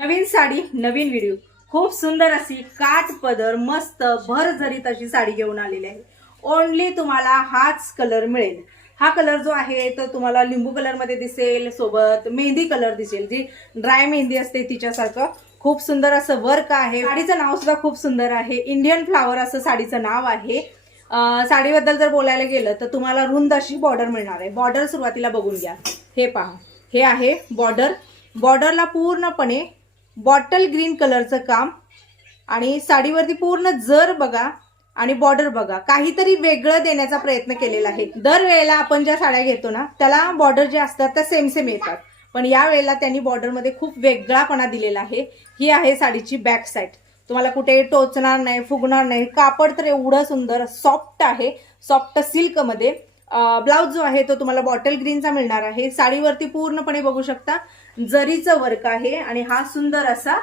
नवीन साडी नवीन video. खूप सुंदर अशी काठ पदर मस्त भर जरीत अशी साडी घेऊन आलेली आहे. ओनली तुम्हाला हाच कलर मिळेल. हा कलर जो आहे तो तुम्हाला लिंबू कलर मध्ये दिसेल, सोबत मेहंदी कलर दिसेल, जी ड्राय मेहंदी असते तिच्यासारखं. खूप सुंदर असं वर्क आहे. साडीचं नाव सुद्धा खूप सुंदर आहे. इंडियन फ्लावर असं साडीचं नाव आहे. साडीबद्दल जर बोलायला गेलं तर तुम्हाला रुंद अशी बॉर्डर मिळणार आहे. बॉर्डर सुरुवातीला बघून घ्या. हे पहा, हे आहे बॉर्डर. बॉर्डरला पूर्णपणे बॉटल ग्रीन कलरचं काम आणि साडीवरती पूर्ण जर बघा आणि बॉर्डर बघा, काहीतरी वेगळं देण्याचा प्रयत्न केलेला आहे. दरवेळेला आपण ज्या साड्या घेतो ना त्याला बॉर्डर जे असतात त्या सेम सेम येतात, पण या वेळेला त्यांनी बॉर्डरमध्ये खूप वेगळापणा दिलेला आहे. ही आहे साडीची बॅक साईड. तुम्हाला कुठे टोचणार नाही, फुगणार नाही. कापड तर एवढं सुंदर सॉफ्ट आहे, सॉफ्ट सिल्क मध्ये. ब्लाउज जो आहे तो तुम्हाला बॉटल ग्रीनचा मिळणार आहे. साडीवरती पूर्णपणे बघू शकता जरीचं वर्क आहे आणि हा सुंदर असा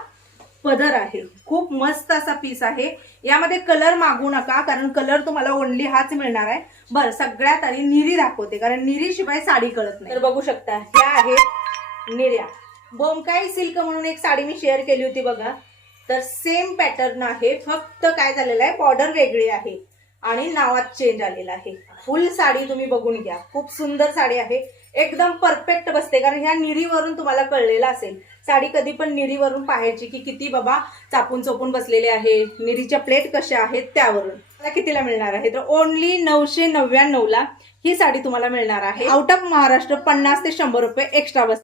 पदर आहे. खूप मस्त असा पीस आहे. यामध्ये कलर मागू नका, कारण कलर तुम्हाला ओनली हाच मिळणार आहे. बरं, सगळ्यात आधी निरी दाखवते, कारण निरी शिवाय साडी कळत नाही. तर बघू शकता ह्या आहेत निऱ्या. बोमकाई सिल्क म्हणून एक साडी मी शेअर केली होती बघा, तर सेम पॅटर्न आहे. फक्त काय झालेलं आहे, बॉर्डर वेगळी आहे आणि नावात चेंज आलेला आहे. फुल साडी तुम्ही बघून घ्या. खूप सुंदर साडी आहे, एकदम परफेक्ट बसते. कारण ह्या निरीवरून तुम्हाला कळलेलं असेल, साडी कधी पण निरीवरून पाहायची की किती बाबा चापून चोपून बसलेले आहे, निरीच्या प्लेट कशा आहेत त्यावरून. मला कितीला मिळणार आहे, तर ओनली 999 ला ही साडी तुम्हाला मिळणार आहे. आउट ऑफ महाराष्ट्र 50 ते 100 रुपये एक्स्ट्रा बसते.